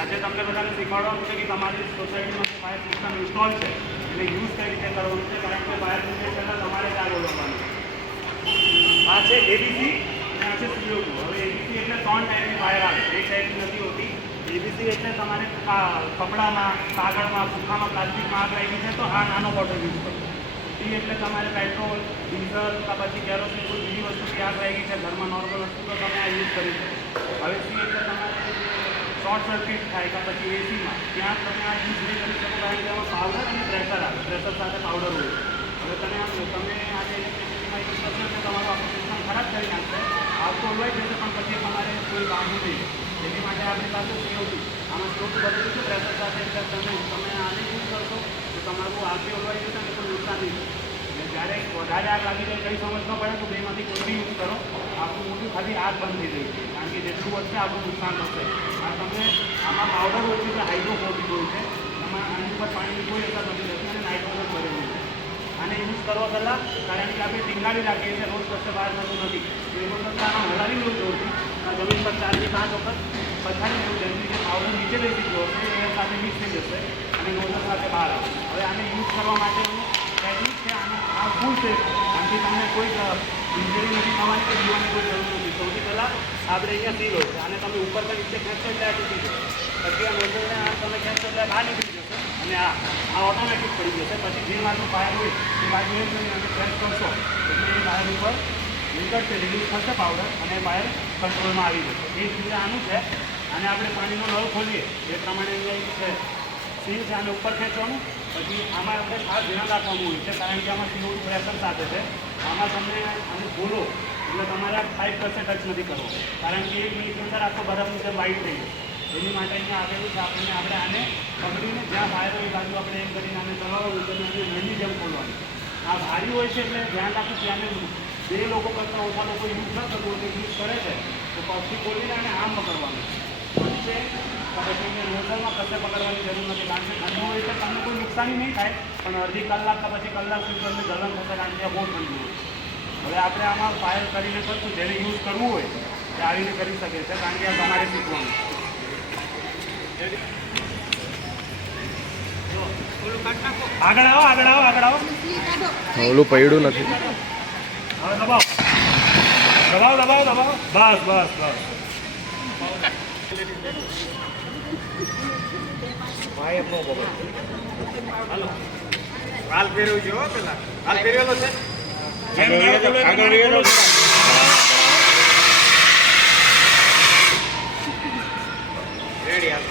આજે તમને બધાને શીખવાડવાનું છે કે તમારી સોસાયટીમાં ફાયર સિસ્ટમ ઇન્સ્ટોલ છે એટલે યુઝ કઈ રીતે કરવાનું છે, કારણ કે ફાયર બ્રિગેડ પહેલાં તમારે ત્યાં બોલવાનું છે. આ છે એબીસી અને આ છે CO2. હવે એબીસી એટલે 3 ટાઈપની ફાયર આવે, એક ટાઈપની નથી હોતી. એબીસી એટલે તમારે કપડામાં, કાગળમાં, સૂકામાં, પ્લાસ્ટિકમાં આગ લાગી છે તો આ નાનો બોટલ યુઝ કરો. ટી એટલે તમારે પેટ્રોલ, ડીઝલ કે પછી કેરોસીન કોઈ બીજી વસ્તુથી આગ લાગી છે ઘરમાં નોર્મલ વસ્તુ તો તમે આ યુઝ કરી શકો. હવે સી એટલે તમારે શોર્ટ સર્કિટ થાય કે પછી એસીમાં ત્યાં તમે આ યુઝ નહીં કરી શકો, કારણ કે એમાં પાવડર અને પ્રેશર આવે, પ્રેશર સાથે પાવડર હોય. હવે તમે આજે ઇલેક્ટ્રિસિટીમાં યુઝ કરશો તો તમારું આખું સિસ્ટમ ખરાબ કરી નાખશે, આગ તો ઓલવાઈ જશે પણ પછી તમારે કોઈ કામ નહીં. એની માટે આપણી પાસે CO2, આમાં CO2 બધું છે પ્રેશર સાથે, એટલે તમે આને યુઝ કરશો તો તમારું આગ બી ઓલવાઈ જશે અને કોઈ નુકસાન નહીં થશે. જ્યારે વધારે આગ લાગી જાય કંઈ સમજ ન પડે તો બેમાંથી કોઈ બી યુઝ કરો, આખું મોટું ખાલી આગ બંધ થઈ રહી છે, કારણ કે જેટલું વધશે આપણું નુકસાન થશે. આ તમે આમાં પાવડર હોય છે જે હાઇડ્રોફોબિક હોય છે, એમાં આની ઉપર પાણીની કોઈ અસર નથી થતી અને નાઇટ્રોજન ભરેલું છે. આને યુઝ કરવા પહેલાં કારણ કે આપણે ટીંગાળી રાખીએ છીએ, રોજ કશે બહાર થતું નથી, તો એ વખત આમાં હલાવી લેવું જોઈશું. જમીન પર 4 થી 5 વખત પથારી લેવું, જેથી જે પાવડર નીચે બેસી ગયો હશે એ સાથે મિક્સ થઈ જશે અને નોઝલ સાથે બહાર આવશે. હવે આને યુઝ કરવા માટેનું ટેકનિક છે, આ ફૂલ છે, આનાથી તમને કોઈ ઇન્જરી નથી થવાની કે જીવવાની કોઈ જરૂર નથી. સૌથી પહેલાં આપણે અહીંયા સીલ હોય છે, આને તમે ઉપર કે નીચે ખેંચો એટલે આ તૂટી જશે, પછી આ નોઝલને આ તમે ખેંચો એટલે બહાર નીકળી જશે અને આ ઓટોમેટિક પડી જશે. પછી જે બાજુ ફાયર હોય એ બાજુ એ કરીને પ્રેસ કરશો એટલે એ ફાયર ઉપર નીકળશે, રિલીઝ થશે પાવડર અને ફાયર કંટ્રોલમાં આવી જશે. એ જ રીતે આનું છે, અને આપણે પાણીનો નળ ખોલીએ એ પ્રમાણે અહીંયા છે સીલ છે, આને ઉપર ખેંચવાનું. પછી આમાં આપણે ખાસ ધ્યાન રાખવાનું હોય છે, કારણ કે આમાં CO2 પ્રેશર સાથે છે. આમાં તમે આને ખોલો એટલે તમારે આ 5% ટચ નથી કરવો, કારણ કે 1 મિનિટ અંદર આખો બરફની જેમ વાઇટ થઈ જશે. એની માટે અહીંયા આપેલું છે, આપણે આને પકડીને જ્યાં ફાયર હોય એ બાજુ આપણે એમ કરીને આને ચલાવવાનું છે અને નળની જેમ ખોલવાનું. આ ભારી હોય છે એટલે ધ્યાન રાખવું કે આને 2 લોકો કરતાં ઓછા લોકો યુઝ ન કરવું, એટલે યુઝ કરે છે તો પગથી ખોલીને આને આમ પકડવાનું છે. પછી નોઝલમાં કશે પકડવાની જરૂર નથી, કારણ કે ઠંડુ હોય એટલે તમને કોઈ નુકસાની નહીં થાય, પણ અડધી કલાક કે પછી કલાક સુધી તમને ગરમ થશે, કારણ કે બહુ ઠંડુ હોય. હવે આપણે આમાં ફાયર કરીને કરશું, જેને યુઝ કરવું હોય તે આવીને કરી શકે છે, કારણ કે આ તમારે શીખવાનું. આગળ આવો, આગળ આવો, આગળ આવો. ઓલું પૈડું નથી. હવે દબાવો, દબાવો, દબાવો, દબાવો. બસ બસ બસ. હાલો, હાલ ફેરવ્યું છે હો, પેલા હાલ ફેરવેલો છે.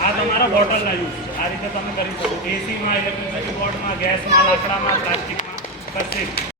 આ તમારા બોટલના યુઝ છે, આ રીતે તમે કરી શકો. એસીમાં, ઇલેક્ટ્રિસિટી બોર્ડમાં, ગેસમાં, લાકડામાં, પ્લાસ્ટિકમાં, કશે